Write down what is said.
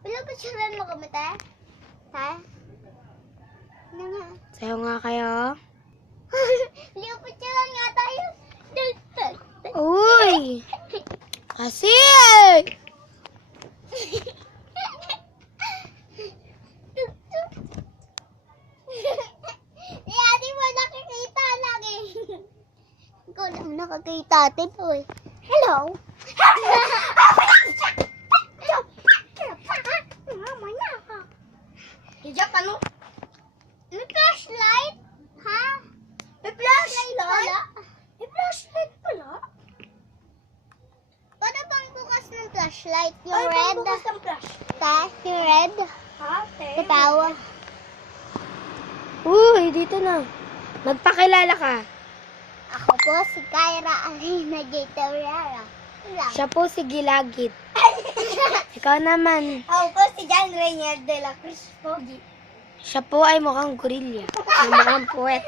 Bilang picturean mo kami, te? Ha? Ano nga? Sayo nga kayo. Bilang picturean nga tayo. Uy! Kasi! Kaya di mo nakikita lagi. Ikaw lang nakakita, ate po eh. Hello? Hijab, ano? May flashlight? Ha? May Pala? May flashlight pala? Paano bang bukas ng flashlight? Yung Ay, red? pagbukas ng flash. Yung red? Ha? Sa tawa. Uy, dito na. Magpakilala ka. Ako po si Kyra Alina J. Tauriara. Siya po si Gilagit. Ikaw naman. Ako po si John Rainier de la Cruz Pogi. Siya po ay mukhang gorilla. Mukhang puwet.